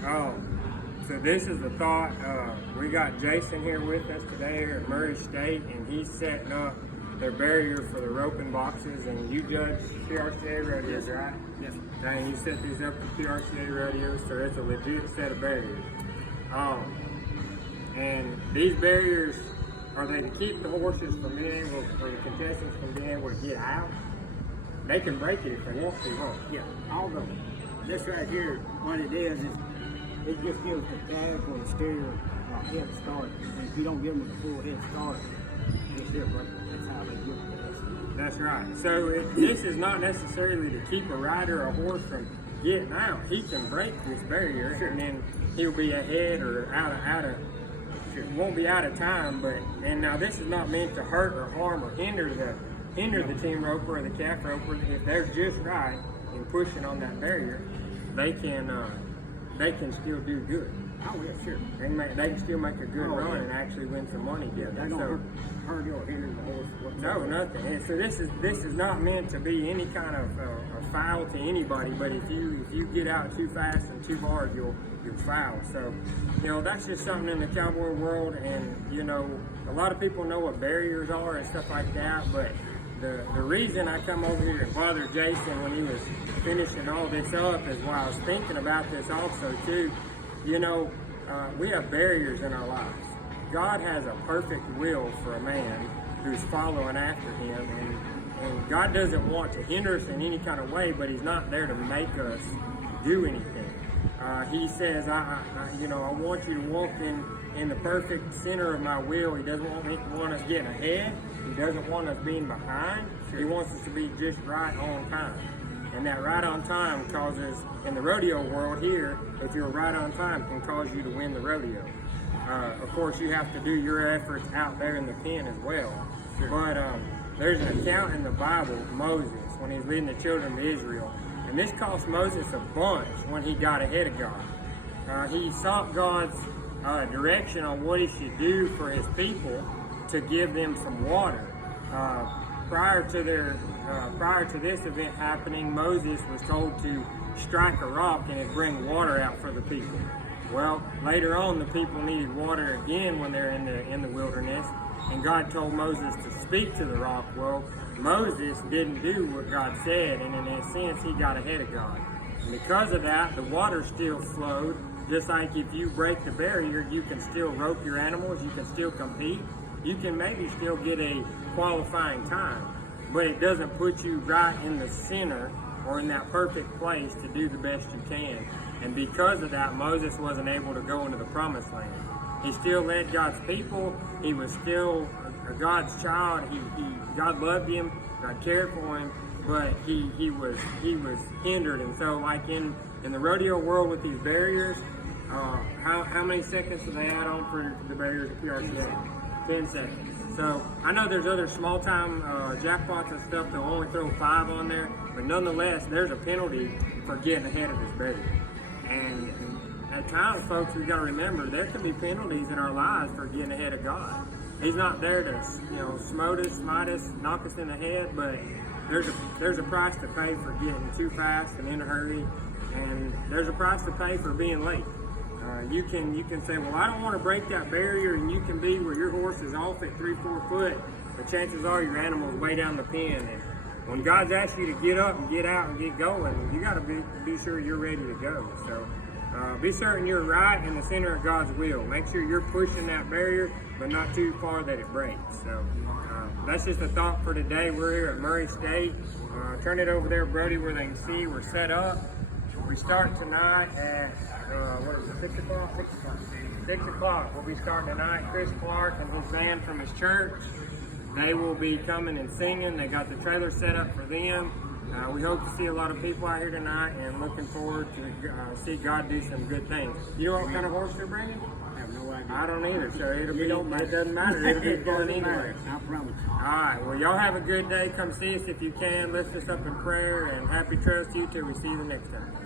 So this is the thought. We got Jason here with us today here at Murray State, and he's setting up their barrier for the roping boxes. And you judge PRCA rodeos, right? Yes. And you set these up for PRCA rodeos, so it's a legit set of barriers. And these barriers, are they to keep the horses from being able, or the contestants from being able to get out? They can break it if they want to, huh? Yeah. All of them. This right here, what it is it just gives the tag or the steer a head start. And if you don't give them a full head start, they still break it. That's how they get it. That's right. So this is not necessarily to keep a rider or a horse from getting out. He can break this barrier, and then he'll be ahead or out of won't be out of time. And now this is not meant to hurt or harm or hinder the team roper or the calf roper. If they're just right in pushing on that barrier, they can still do good. Oh, yeah, sure. They can still make a good run and actually win some money together. They don't hurt your head or the horse whatsoever. No, nothing. And so this is not meant to be any kind of a foul to anybody. But if you get out too fast and too hard, you'll foul. So, that's just something in the cowboy world. And a lot of people know what barriers are and stuff like that. But the reason I come over here and bother Jason when he was finishing all this up is while I was thinking about this also too. We have barriers in our lives. God has a perfect will for a man who's following after him, and God doesn't want to hinder us in any kind of way, but he's not there to make us do anything. He says, I want you to walk in the perfect center of my will. He doesn't want us getting ahead. He doesn't want us being behind. He wants us to be just right on time. And that right on time causes, in the rodeo world here, if you're right on time, can cause you to win the rodeo. Of course, you have to do your efforts out there in the pen as well. Sure. But there's an account in the Bible of Moses when he's leading the children of Israel. And this cost Moses a bunch when he got ahead of God. He sought God's direction on what he should do for his people to give them some water. Prior to this event happening, Moses was told to strike a rock and it'd bring water out for the people. Well, later on, the people needed water again when they're in the wilderness, and God told Moses to speak to the rock. Well, Moses didn't do what God said, and in a sense, he got ahead of God. And because of that, the water still flowed. Just like if you break the barrier, you can still rope your animals, you can still compete, you can maybe still get a qualifying time, but it doesn't put you right in the center or in that perfect place to do the best you can. And because of that, Moses wasn't able to go into the promised land. He still led God's people. He was still God's child. God loved him. God cared for him, but he was hindered. And so, like in the rodeo world with these barriers, how many seconds do they add on for the barriers at PRCA? 10 seconds. So I know there's other small time jackpots and stuff that only throw 5 on there, but nonetheless, there's a penalty for getting ahead of this barrier. And at times, folks, we got to remember there can be penalties in our lives for getting ahead of God. He's not there to smote us, smite us, knock us in the head, but there's a price to pay for getting too fast and in a hurry, and there's a price to pay for being late. You can say, well, I don't want to break that barrier, and you can be where your horse is off at 3-4 foot, but chances are your animal's way down the pen. And when God's asked you to get up and get out and get going, you got to be sure you're ready to go. So be certain you're right in the center of God's will. Make sure you're pushing that barrier, but not too far that it breaks. So that's just a thought for today. We're here at Murray State. Turn it over there, Brody, where they can see we're set up. We start tonight at 6 o'clock? 6 o'clock. 6 o'clock. We'll be starting tonight. Chris Clark and his band from his church, they will be coming and singing. They got the trailer set up for them. We hope to see a lot of people out here tonight, and looking forward to see God do some good things. You know what kind of horse they're bringing? I have no idea. I don't either, so it doesn't matter. It'll be fun anyway. I promise. All right. Well, y'all have a good day. Come see us if you can. Lift us up in prayer, and happy trails to you till we see you the next time.